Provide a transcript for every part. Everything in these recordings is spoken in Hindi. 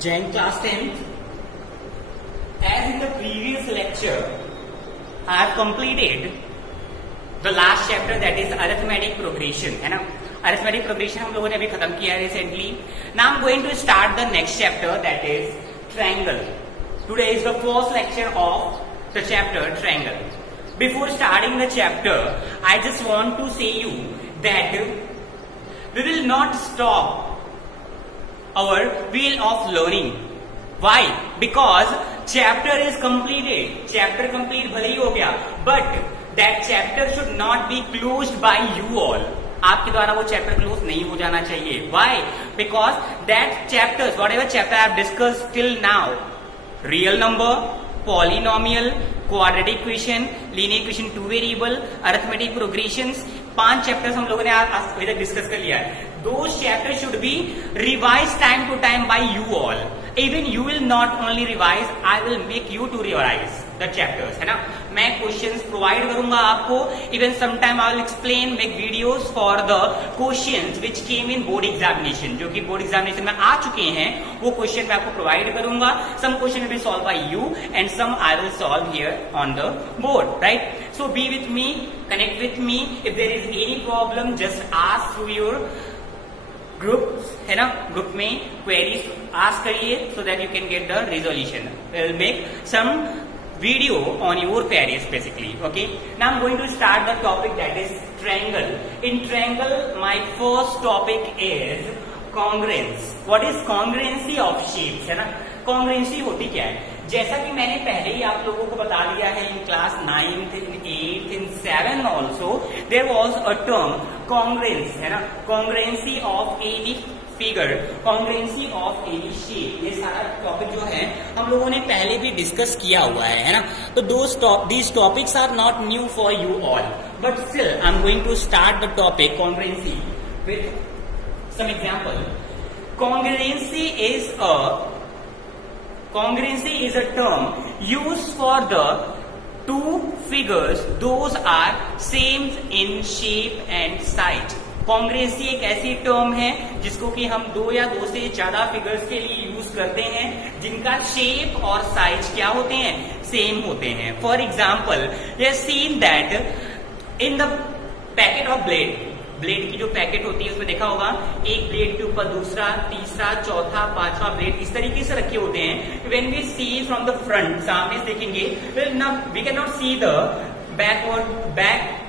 Jain class 10th. As in the previous lecture, I have completed the last chapter, that is arithmetic progression, है ना. Arithmetic progression हम लोगों ने अभी खत्म किया recently. Now I'm going to start the next chapter, that is triangle. Today is the first lecture of the chapter triangle. Before starting the chapter, I just want to say you that we will not stop our wheel of learning. Why? Because chapter is completed. Chapter complete भले ही हो गया, but that chapter should not be closed by you all. आपके द्वारा वो चैप्टर क्लोज नहीं हो जाना चाहिए. Why? Because that chapters, whatever chapter I have discussed till now, real number, polynomial, quadratic equation, linear equation, two variable, arithmetic progressions, 5 chapters हम लोगों ने अभी तक डिस्कस कर लिया है. Those chapters should be revised time to time by you all. Even you will not only revise, I will make you to revise the chapters, है ना. मैं क्वेश्चंस प्रोवाइड करूंगा आपको. Even sometime I will explain, make videos for the questions which came in board examination, जो कि बोर्ड एग्जामिनेशन में आ चुके हैं. वो क्वेश्चन मैं आपको प्रोवाइड करूंगा. Some question will be solved by you and some I will solve here on the board, right? So be with me, connect with me. If there is any problem, just ask through your group है ना. ग्रुप में क्वेरीज आस्क करिए so that you can get the resolution. We'll make some video on your queries basically. Okay. Now I'm going to start the topic, that is triangle. In triangle, my first topic is congruence. What is congruency of shapes, है ना. congruency होती क्या है? जैसा कि मैंने पहले ही आप लोगों को बता दिया है, in class 9th, in 8th, in 7 also there was a term congruence, है ना. Congruency of any figure, congruency of any shape. ये सारा टॉपिक जो है हम लोगों ने पहले भी डिस्कस किया हुआ है ना. तो these topics are not new for you all, but still I am going to start the topic congruency with some example. Congruency is a term used for the two figures those are same in shape and size. Congruency एक ऐसी टर्म है जिसको कि हम 2 या 2 से ज्यादा फिगर्स के लिए यूज करते हैं जिनका शेप और साइज क्या होते हैं, सेम होते हैं. For example, you have seen that in the packet of blade की जो पैकेट होती है उसमें देखा होगा, एक ब्लेड के ऊपर दूसरा, तीसरा, चौथा, 5वां ब्लेड इस तरीके से रखे होते हैं. When we see from the front, सामने से देखेंगे, we can not see the back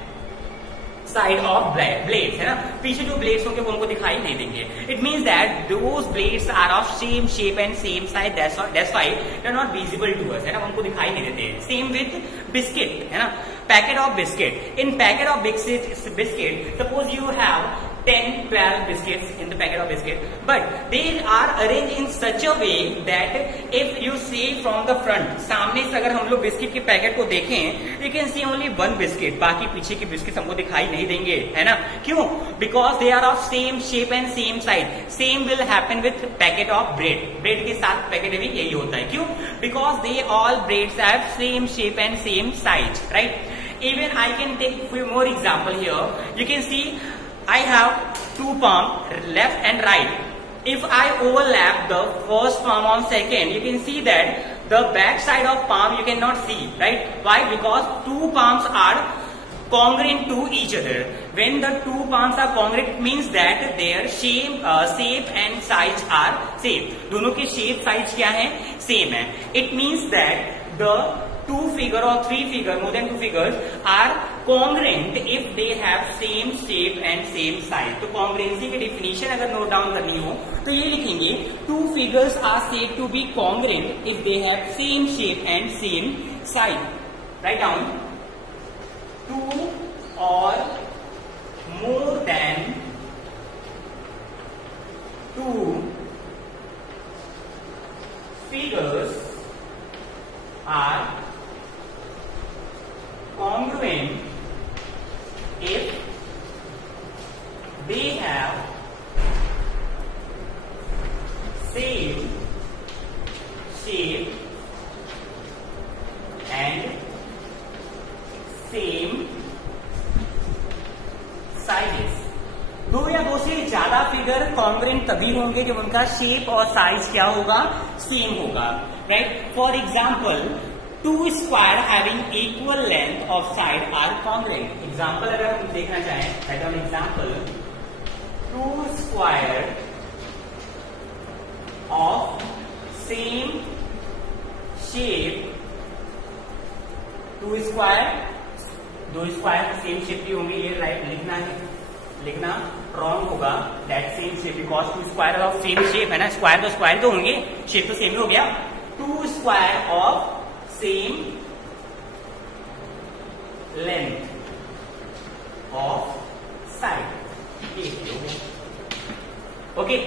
side of blades, है ना. पीछे जो ब्लेड्स होंगे वो हमको दिखाई नहीं देंगे. It means that those blades are of same shape and same size, that's why they are not visible to us, है ना. हमको दिखाई नहीं देते. सेम विथ बिस्किट, है ना. Packet of biscuit. In packet of biscuit, suppose you have 10-12 biscuits in the packet of biscuit, but they are arranged in such a way that if you see from the front, सामने से अगर हम लोग बिस्किट के पैकेट को देखें, you can see only one biscuit, बाकी पीछे के बिस्किट हमको दिखाई नहीं देंगे, है ना. क्यों? Because they are of same shape and same size. Same will happen with packet of bread. bread के साथ पैकेट भी यही होता है. क्यों? Because they all breads have same shape and same size, right? Even I can take few more example here. You can see I have 2 palms, left and right. If I overlap the first palm on second, you can see that the back side of palm you cannot see, right? Why? Because 2 palms are congruent to each other. When the 2 palms are congruent, it means that their shape and size are same. दोनों के shape size क्या है? Same है. It means that the 2 figure or 3 figure, more than 2 figures are congruent if they have same shape and same size. तो congruency की definition अगर नोट डाउन करनी हो तो ये लिखेंगे, 2 figures are said to be congruent if they have same shape and same size. Write down 2 or more than 2 figures are congruent if they have same shape and same sizes. 2 या 2 से ज्यादा फिगर कॉन्ग्रुएंट कॉन्ग्रेंट तभी होंगे जब उनका शेप और साइज क्या होगा, सेम होगा, right. For example, two square having equal length of side are congruent. Example अगर हम देखना चाहें, at an example, two square of same shape, two square, दो स्क्वायर सेम शेप की होंगे, ये राइट लिखना रॉन्ग होगा, that same shape, because two square of same shape है ना, स्क्वायर तो होंगे, शेप तो सेम ही हो गया। Two square of same length of side, okay.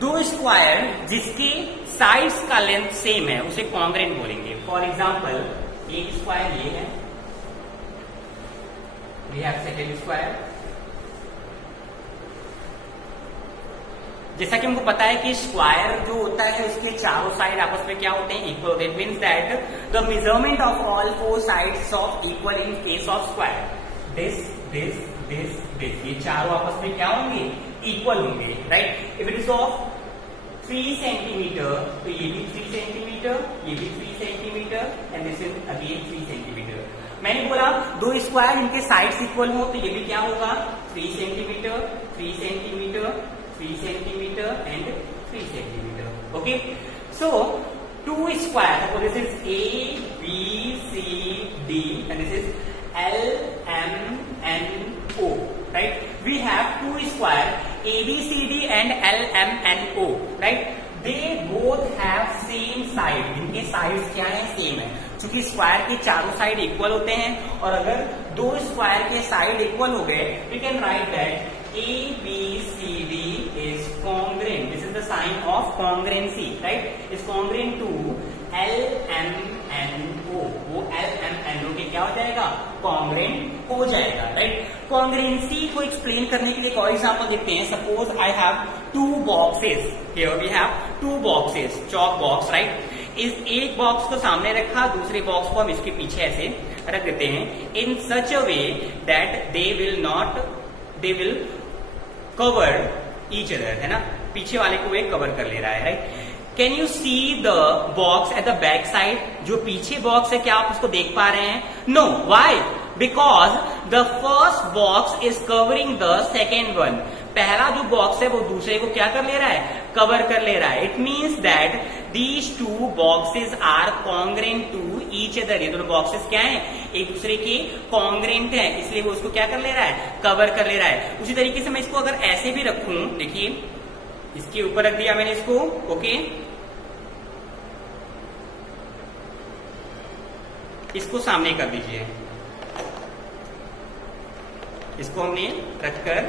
दो स्क्वायर जिसके साइड्स का लेंथ सेम है उसे कॉन्ग्रेंट बोलेंगे। फॉर एग्जाम्पल, एक स्क्वायर ये है, वी हैव सेकेंड स्क्वायर। जैसा कि हमको पता है कि स्क्वायर जो होता है उसके चारों साइड आपस में क्या होते हैं, इक्वल होते हैं। Means that the measurement of all four sides of equal in case of square, this this this this, ये चारों आपस में क्या होंगे, इक्वल होंगे, right. If it is of 3 centimetre तो ये भी 3 सेंटीमीटर, ये भी 3 centimetre and this is again 3 centimetre. मैंने बोला दो स्क्वायर इनके साइड्स इक्वल हो तो ये भी क्या होगा, 3 centimetre, 3 centimetre, 3 centimetre and 3 centimetre, okay. So two square, so this is A, B, C, D and this is L, M, N, O, right? We have two square A, B, C, D and L, M, N, O, right? They both have same side. इनके साइड्स क्या है, सेम है। चूंकि स्क्वायर के चारों साइड इक्वल होते हैं और अगर दो स्क्वायर के साइड इक्वल हो गए, we can write that A, B, C, D is congruent. This is the sign of congruency, right? Is congruent to L, M, N, O. वो L, M, N, O के क्या हो जाएगा, congruent हो जाएगा, right? Congruency को एक्सप्लेन करने के लिए एक और एग्जाम्पल देखते हैं। Suppose I have two boxes, here we have two boxes, chalk box, right. इस एक बॉक्स को सामने रखा, दूसरे बॉक्स को हम इसके पीछे ऐसे रख देते हैं, in such a way that they will cover each other, है ना, पीछे वाले को एक कवर कर ले रहा है, right. Can you see the box at the back side, जो पीछे बॉक्स है क्या आप उसको देख पा रहे हैं, no, why, because the first box is covering the second one. पहला जो बॉक्स है वो दूसरे को क्या कर ले रहा है, कवर कर ले रहा है। It means that these two boxes are congruent to each other. ये दोनों बॉक्सेस क्या हैं, एक दूसरे के कॉन्ग्रेंट हैं, इसलिए वो उसको क्या कर ले रहा है, कवर कर ले रहा है। उसी तरीके से मैं इसको अगर ऐसे भी रखूं, देखिए इसके ऊपर रख दिया मैंने इसको, ओके, इसको सामने कर दीजिए, इसको हमने रखकर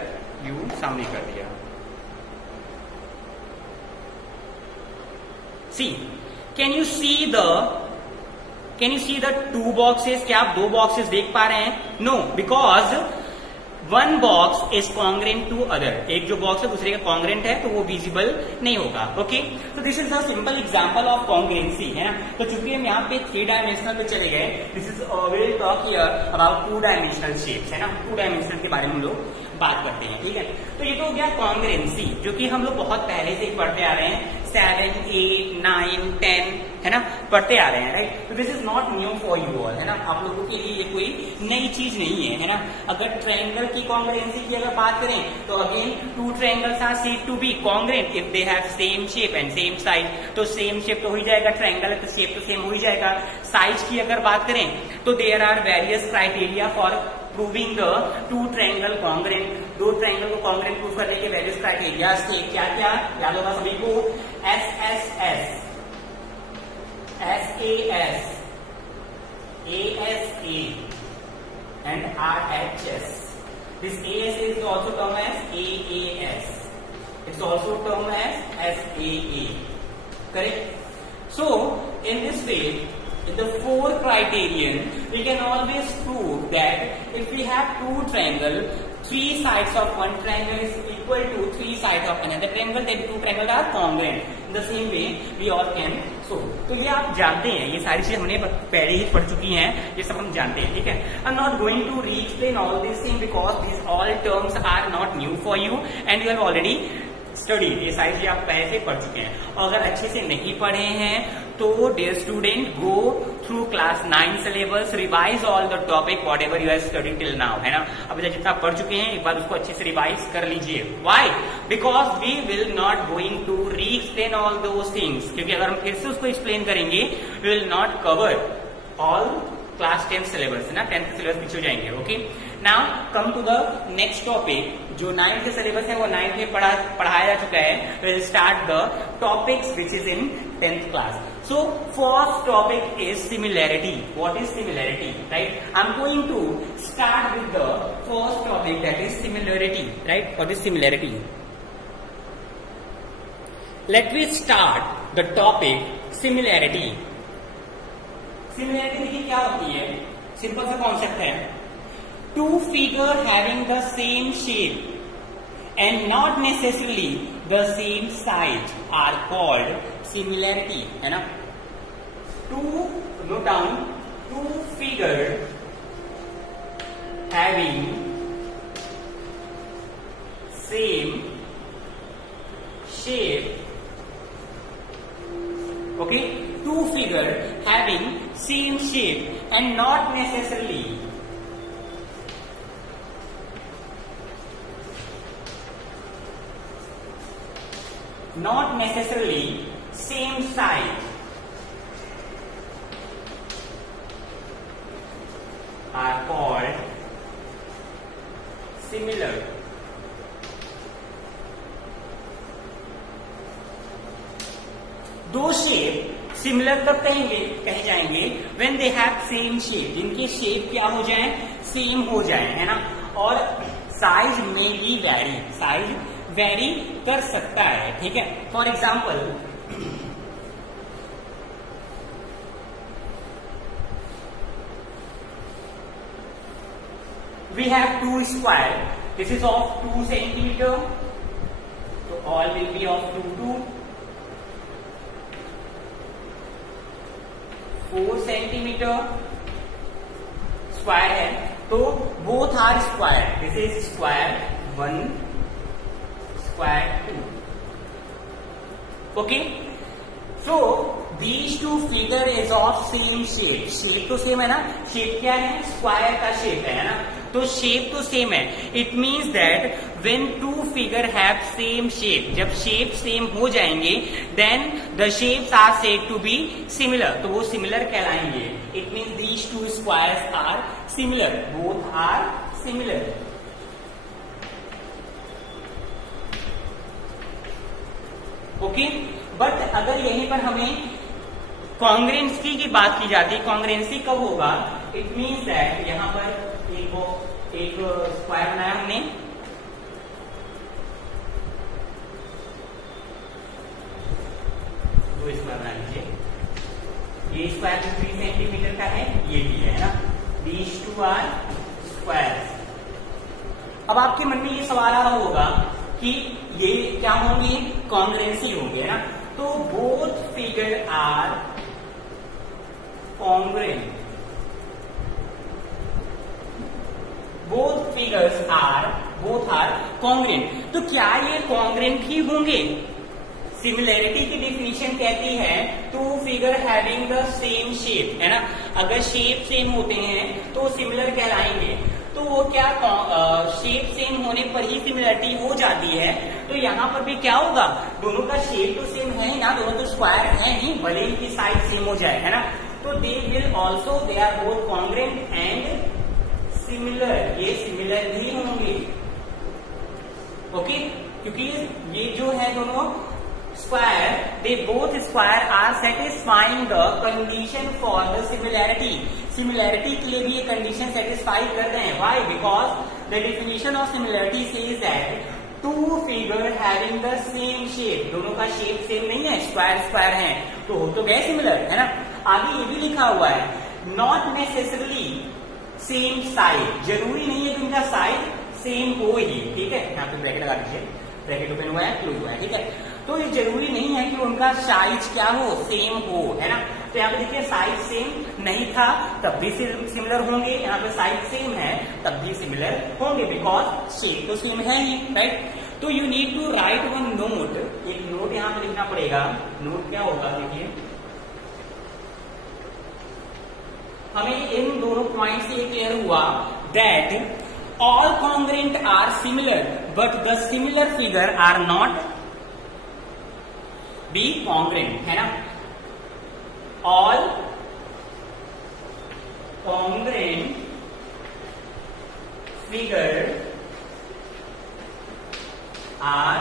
यू सामने कर दिया। See, can you see the two boxes, क्या आप दो बॉक्सेस देख पा रहे हैं, no, because one box is congruent to other. एक जो बॉक्स है दूसरे का कॉन्ग्रेंट है तो वो विजिबल नहीं होगा, ओके। तो this is a simple example of कॉन्ग्रेंसी, है ना। तो चूंकि हम यहाँ पे 3 डायमेंशनल पे चले गए, this is will talk here about 2 dimensional shapes, है ना। 2 डायमेंशनल के बारे में हम लोग बात करते हैं, ठीक है। तो ये तो हो गया कॉन्ग्रेंसी, जो कि हम लोग बहुत पहले से पढ़ते आ रहे हैं, 7, 8, 9, 10, है ना, पढ़ते आ रहे हैं, राइट। तो this is not new for you all, है ना, आप लोगों के लिए ये कोई नई चीज नहीं है ना। अगर ट्रायंगल की कॉन्ग्रेंसी की अगर बात करें तो again 2 triangles are said to be congruent if they have same shape and same side. तो सेम शेप तो हो ही जाएगा, ट्रायंगल है तो शेप तो सेम हो ही जाएगा। साइज की अगर बात करें तो there are various criteria for proving the 2 triangle congruent. 2 triangle को कॉन्ग्रेंट प्रूव करने के वेरियस क्राइटेरिया थे, क्या क्या याद होगा सभी को, SSS, SAS, ASA and RHS. This ASA is also termed as AAS. It's also termed as SAA. Correct? So, in this way, in the 4 criterion, we can always prove that if we have 2 triangles, 3 sides of one triangle is equal to 3 sides of another triangle, then 2 triangles are congruent. In the same way, we all can show. तो ये आप जानते हैं, ये सारी चीजें हमने पहले ही पढ़ चुकी हैं, ये सब हम जानते हैं, ठीक है। I am not going to re-explain all these things because these all terms are not new for you and you have already studied, ये सारी चीजें आप पहले से पढ़ चुके हैं। और अगर अच्छे से नहीं पढ़े हैं तो dear student, go through class 9 syllabus, revise all the topic whatever you have studied till now, है ना। अभी तक जितना पढ़ चुके हैं एक बार उसको अच्छे से रिवाइज कर लीजिए। Why? Because we will not going to re-explain all those things, क्योंकि अगर हम फिर से उसको एक्सप्लेन करेंगे we will not cover all class 10 syllabus, ना 10th सिलेबस पीछे हो जाएंगे। Okay, now come to the next topic. जो 9th के सिलेबस है वो 9th में पढ़ाया जा चुका है। Will start the topics which is in 10th class. So first topic is similarity. What is similarity, right? I am going to start with the first topic that is similarity, right? What is similarity? Let we start the topic similarity. Similarity देखिए क्या होती है, सिंपल सा कॉन्सेप्ट है। Two figure having the same shape and not necessarily the same size are called similarity, है ना। To, note down, two figure having same shape, okay, two figure having same shape and not necessarily same size are called similar. दो शेप सिमिलर कब कहे जाएंगे? When they have same shape, जिनके शेप क्या हो जाए, सेम हो जाए, है ना। और साइज में भी वैरी, साइज वैरी कर सकता है, ठीक है। For example, we have two square, this is of 2 centimetre, तो all will be of 2 4 centimetre square है, तो both are square, this is square 1, square 2। Okay, so these two figure is of same shape. Shape तो सेम है ना, शेप क्या है, स्क्वायर का शेप है ना, तो शेप तो सेम है। It means that when two figure have same shape, जब शेप सेम हो जाएंगे, then the shapes are said to be similar, तो वो सिमिलर कहलाएंगे। It means these two squares are similar, both are similar. Okay, but अगर यहीं पर हमें कॉन्ग्रेंसी की बात की जाती है, कॉन्ग्रेंसी कब होगा? इट मीन्स दैट यहां पर एक स्क्वायर बनाया हमने, दो स्क्वायर बना लीजिए। ये स्क्वायर 3 सेंटीमीटर का है, ये भी है ना, दीज टू आर स्क्वायर्स। अब आपके मन में ये सवाल आ रहा होगा कि ये क्या होंगे, कॉन्ग्रेंसी होंगे, है ना। तो both figure are congruent, both figures are, both are congruent. तो क्या ये कॉन्ग्रेंट ही होंगे? सिमिलैरिटी की डेफिनेशन कहती है two figure having the same shape, है ना। अगर शेप सेम होते हैं तो सिमिलर कहलाएंगे, तो वो क्या शेप सेम होने पर ही सिमिलरिटी हो जाती है। तो यहाँ पर भी क्या होगा, दोनों का शेप तो सेम है ना, दोनों तो स्क्वायर है ही, भले इनकी साइज सेम हो जाए, है ना। तो they will also, they are both congruent and similar, ये सिमिलर ही होंगे। ओके, क्योंकि ये जो है दोनों square, they both square are satisfying the condition for the similarity. Similarity के लिए भी ये कंडीशन सेटिस्फाई कर रहे हैं। Why? Because the definition of similarity says that two figure having the same shape, दोनों का शेप सेम नहीं है, स्क्वायर स्क्वायर है, तो हो तो गए सिमिलर, है ना। आगे ये भी लिखा हुआ है, नॉट नेसेसरली सेम साइज, जरूरी नहीं है कि उनका साइज सेम हो ही, ठीक है। यहाँ पे ब्रैकेट लगा दीजिए, ब्रैकेट ओपन हुआ है, क्लोज हुआ है, ठीक है। तो ये जरूरी नहीं है कि उनका साइज क्या हो, सेम हो, है ना। तो यहाँ पे देखिए साइज सेम नहीं था तब भी सिमिलर होंगे, यहाँ पे साइज सेम है तब भी सिमिलर होंगे, बिकॉज शेप तो सेम है ही, राइट। तो you need to write one note, एक नोट यहां पर लिखना पड़ेगा। नोट क्या होगा, देखिए हमें इन दोनों पॉइंट से ये क्लियर हुआ that all congruent are similar but the similar figure are not be congruent, है ना। All congruent figure are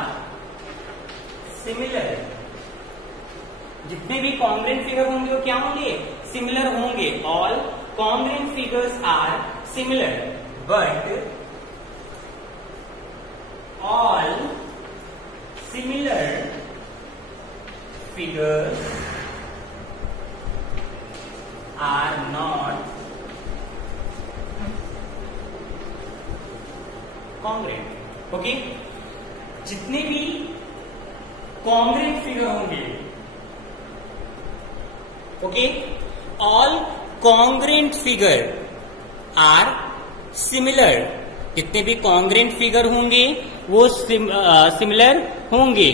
similar, जितने भी कॉन्ग्रेंट फिगर होंगे वो क्या होंगे, सिमिलर होंगे। All congruent figures are similar but all similar figures are not congruent. Okay, जितने भी कॉन्ग्रेंट फिगर होंगे, okay, all congruent figure are similar, जितने भी कॉन्ग्रेंट फिगर होंगे वो सिमिलर होंगे।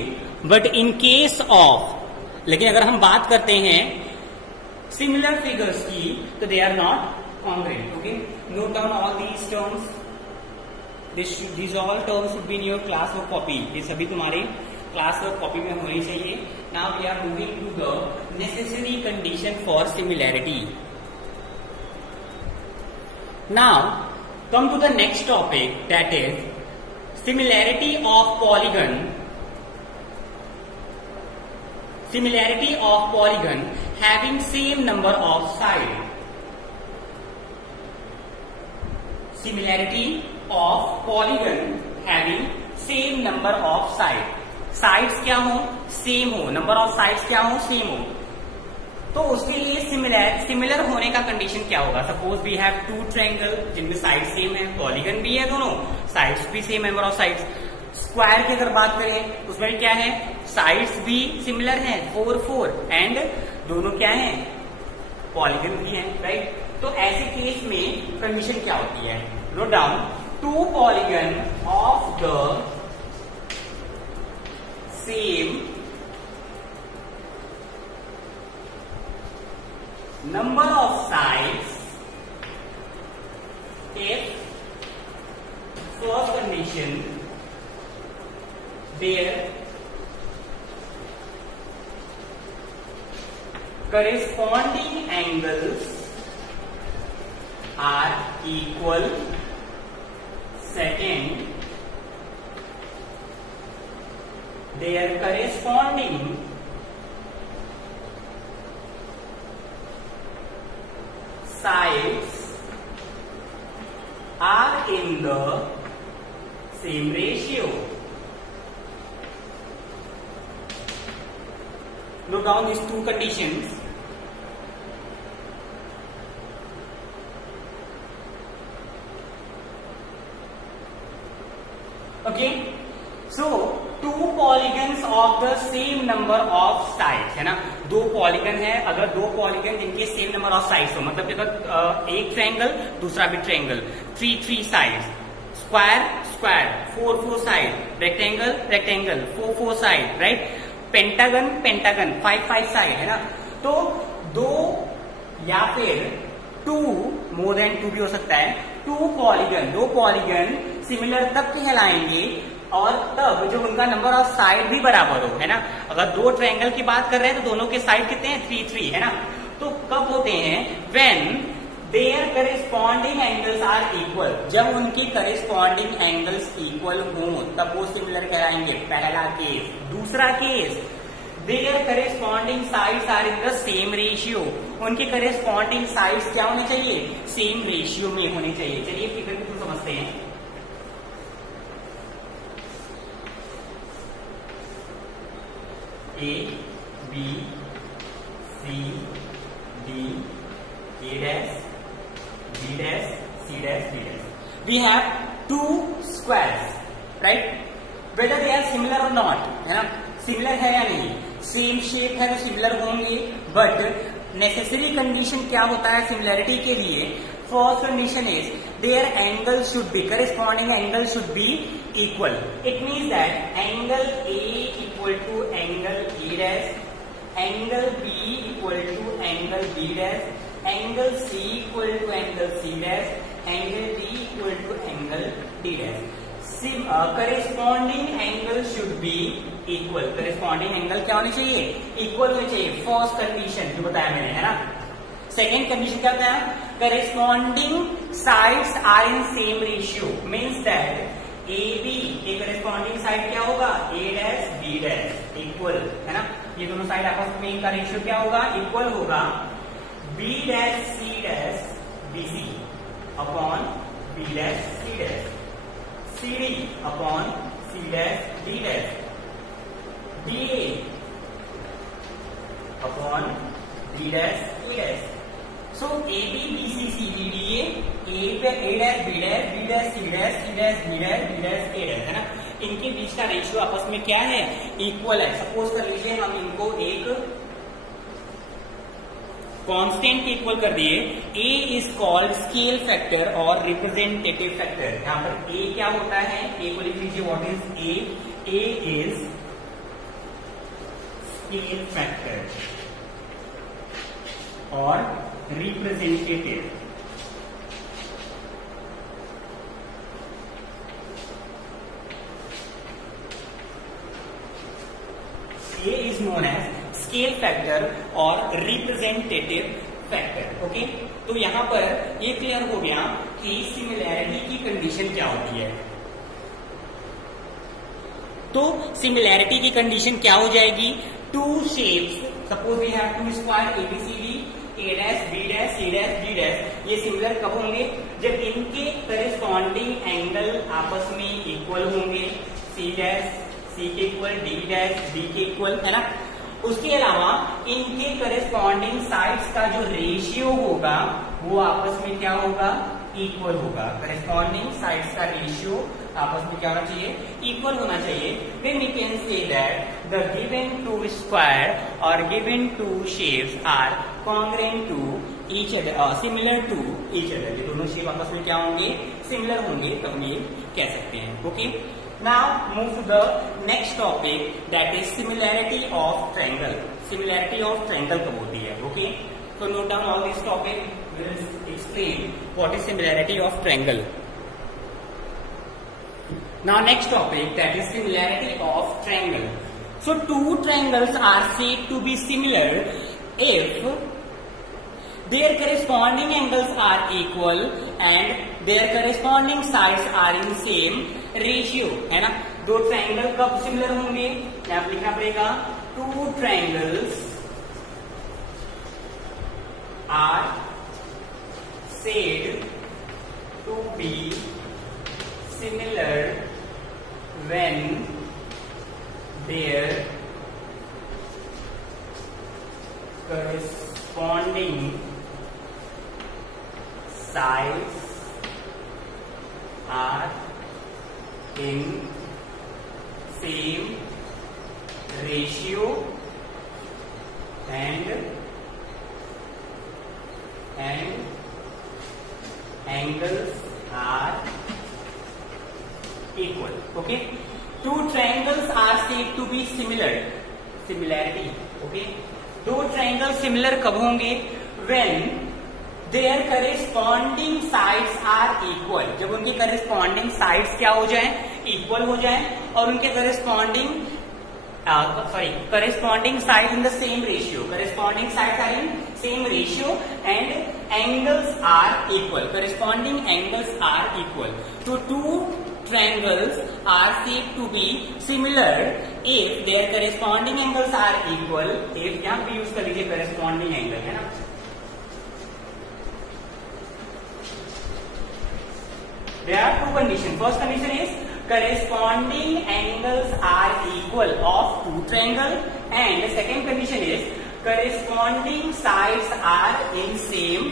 बट इन केस ऑफ, लेकिन अगर हम बात करते हैं सिमिलर फिगर्स की, तो they are not congruent. Okay, note down all these terms, these all terms should be in your class work copy, ये सभी तुम्हारे क्लास वर्क कॉपी में होनी चाहिए। Now we are moving to the necessary condition for similarity. Now come to the next topic, that is similarity of polygon. Similarity of polygon having same number of sides. Similarity of polygon having same number of sides. Sides क्या हो, सेम हो, नंबर ऑफ साइड्स क्या हो, सेम हो। तो उसके लिए सिमिलर होने का कंडीशन क्या होगा। Suppose we have two triangle जिनमें साइड सेम है, पॉलीगन भी है, दोनों साइड्स भी same, number of sides. Square की अगर बात करें उसमें क्या है, साइड्स भी सिमिलर हैं, 4 4, एंड दोनों क्या है, पॉलीगन भी है, राइट। तो ऐसे केस में कंडीशन क्या होती है, note down, two polygon of the same number of sides if first condition their corresponding angles are equal, second their corresponding sides are in the same ratio. Note down these two conditions. Okay, so two polygons of the same number of sides, है ना, दो पॉलीगन है, अगर दो पॉलीगन जिनके सेम नंबर ऑफ साइड्स हो, मतलब कि अगर एक ट्रायंगल दूसरा भी triangle, 3 3 sides, square square, 4 4 side, rectangle rectangle, 4 4 side, right, pentagon pentagon, 5 5 side, है ना। तो दो या फिर 2, मोर देन 2 भी हो सकता है, दो पॉलीगन सिमिलर तब कहलाएंगे और तब जो उनका नंबर ऑफ साइड भी बराबर हो, है ना। अगर दो ट्रायंगल की बात कर रहे हैं तो दोनों के साइड कितने हैं, 3 3, है ना। तो कब होते हैं, when their corresponding angles are equal, जब उनकी करेस्पॉन्डिंग एंगल्स इक्वल हो तब वो सिमिलर कहलाएंगे, पहला केस। दूसरा case, their corresponding sides are in the same ratio, उनके करेस्पॉन्डिंग साइड्स क्या होने चाहिए, सेम रेशियो में होने चाहिए। चलिए फिगर को समझते हैं। A, B, C, D, A dash, B dash, C dash, D dash. We have two squares, right? Whether they are similar or not, है ना, सिमिलर है या नहीं, सेम शेप है तो सिमिलर होंगे। बट नेसेसरी कंडीशन क्या होता है सिमिलरिटी के लिए, first condition is their angle should be, corresponding angle should be equal. It means that angle A equal to angle A dash, angle B equal to angle B dash, angle C equal to angle C dash, angle D equal to angle D dash. Corresponding angle should be equal. Corresponding angle क्या होनी चाहिए? Equal होनी चाहिए. फर्स्ट कंडीशन जो बताया मैंने, है ना. सेकेंड कंडीशन क्या बताया? Corresponding sides are in same ratio. Means that AB के corresponding side क्या होगा? A dash B dash equal, है ना. ये दोनों साइड आपस में इनका रेशियो क्या होगा? इक्वल होगा. B dash C dash BC upon B dash C dash, CD upon C dash D dash, DA upon D dash E dash. So AB BC CD DA, A dash B dash, B dash C dash, C dash D dash, D dash A dash, है ना. इनके बीच का रेशियो आपस में क्या है? इक्वल है. सपोज कर लीजिए हम इनको एक कांस्टेंट इक्वल कर दिए. A is called scale factor or representative factor. यहां पर A क्या होता है? A को लिख लीजिए. What is A? A इज scale factor or representative. A is known as scale factor or representative factor. Okay, तो यहां पर ये क्लियर हो गया कि सिमिलैरिटी की कंडीशन क्या होती है. तो सिमिलैरिटी की कंडीशन क्या हो जाएगी? Two shapes, suppose we have two square ABCD, A dash B dash C dash D dash. ये सिमिलर कब होंगे? जब इनके करेस्पॉन्डिंग एंगल आपस में इक्वल होंगे. C डैश C के इक्वल, D डैश D के इक्वल, है ना. उसके अलावा इनके करेस्पॉन्डिंग साइड्स का जो रेशियो होगा वो आपस में क्या होगा? इक्वल होगा. करेस्पॉन्डिंग साइड्स का रेशियो आपस में क्या होना चाहिए? इक्वल होना चाहिए. Then we can say that the given two square or given two shapes are congruent to each other, similar to each other. ये दोनों शेप आपस में क्या होंगे? सिमिलर होंगे. तो हम ये कह सकते हैं. Okay, now move to the next topic, that is similarity of triangle. Similarity of triangle कब होती है? Okay, so note down all this topic. We will explain what is similarity of triangle. Now next topic, that is similarity of triangle. So two triangles are said to be similar if their corresponding angles are equal and their corresponding sides are in same ratio, है ना. दो ट्राइंगल कब सिमिलर होंगे? यहाँ लिखना पड़ेगा. Two triangles are said to be similar when their corresponding sides are in same ratio and angles are equal. Okay, two triangles are said to be similar. Similarity. Okay, दो ट्राइंगल सिमिलर कब होंगे? When their corresponding sides are equal. जब उनके corresponding sides क्या हो जाए? इक्वल हो जाए और उनके corresponding sides in the same ratio. Corresponding sides are in same ratio and angles are equal. Corresponding angles are equal. So two triangles are said to be similar if their corresponding angles are equal. If यहाँ पे यूज कर लीजिए corresponding angle, है ना. There are two conditions. First condition is corresponding angles are equal of two triangle, and the second condition is corresponding sides are in same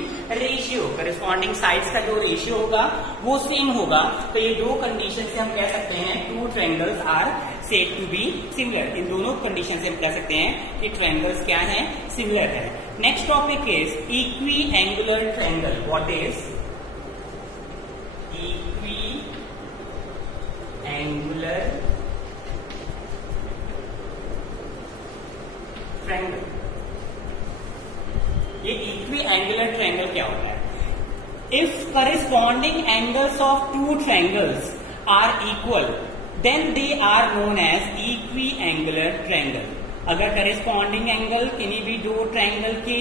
ratio. Corresponding sides का जो ratio होगा वो same होगा. तो ये दो condition से हम कह सकते हैं two triangles are said to be similar. इन दोनों condition से हम कह सकते हैं कि triangles क्या हैं? Similar है. Next topic is equiangular triangle. What is angular triangle. ये इक्वी एंगुलर ट्रायंगल क्या होता है? If corresponding angles of two triangles are equal, then they are known as equiangular triangle. अगर corresponding angle किन्हीं भी दो triangle के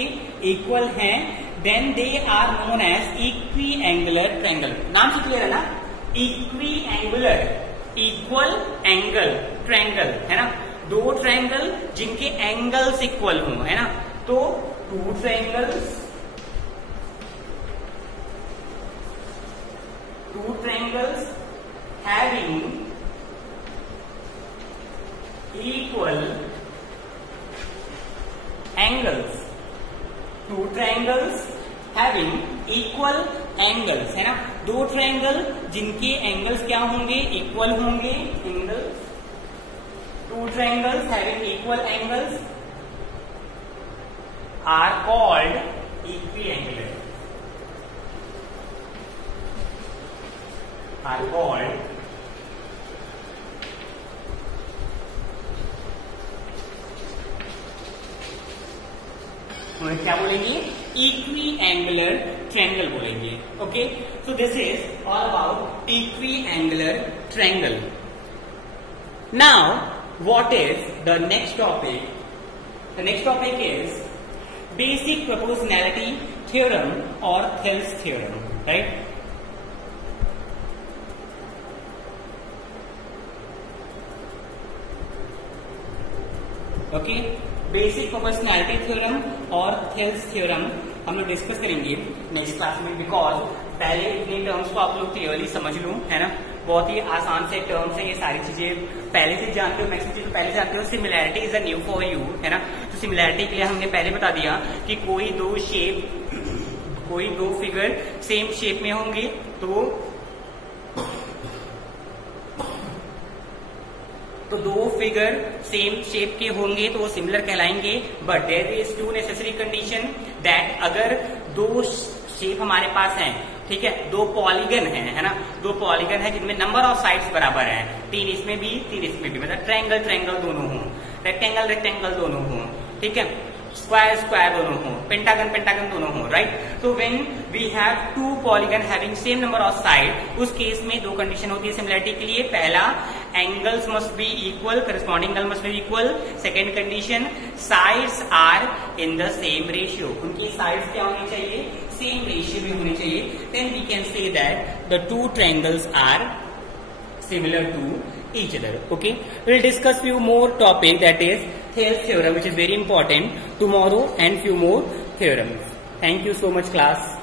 equal हैं, then they are known as equiangular triangle. नाम से क्लियर है ना? Equiangular, equal angle triangle है ना? दो triangle जिनके angles equal हों, है ना? तो two triangles having equal angles, two triangles having equal angles है ना? दो ट्रायंगल जिनके एंगल्स क्या होंगे? इक्वल होंगे। Angles, two triangles having equal angles are called equiangular. Are called क्या बोलेंगे? Equiangular triangle बोलेंगे। Okay, so this is all about equiangular triangle. Now, what is the next topic? The next topic is basic proportionality theorem or Thales theorem, right? Okay, basic proportionality theorem और थेल्स थ्योरम हम लोग डिस्कस करेंगे नेक्स्ट क्लास में, बिकॉज पहले इतने टर्म्स को आप लोग क्लियरली समझ लो, है ना? बहुत ही आसान से टर्म्स है, ये सारी चीजें पहले से जानते हो, मैक्सिमम चीजें पहले जानते हो। Similarity is a new for you, है ना? तो सिमिलैरिटी के लिए हमने पहले बता दिया कि कोई दो फिगर सेम शेप में होंगे तो दो फिगर सेम शेप के होंगे तो वो सिमिलर कहलाएंगे। But there is two necessary condition that अगर दो शेप हमारे पास हैं, ठीक है, दो पॉलीगन है ना? दो पॉलीगन है जिनमें नंबर ऑफ साइड्स बराबर है, तीन इसमें भी तीन इसमें भी, मतलब ट्रायंगल दोनों हों, रेक्टेंगल दोनों हों, ठीक है, स्क्वायर दोनों हों, पेंटागन दोनों हों, राइट? तो when we have two polygon having same number of side, उस केस में दो कंडीशन होती है सिमिलरिटी के लिए। पहला, angles must be equal, corresponding angle must be equal. Second condition, sides are in the same ratio, उनकी साइड्स क्या होनी चाहिए? सेम रेशियो में होनी चाहिए। Then we can say that the two triangles are similar to each other. Okay, we'll discuss few more topic, that is Thales theorem, which is very important tomorrow, and few more theorems. Thank you so much, class.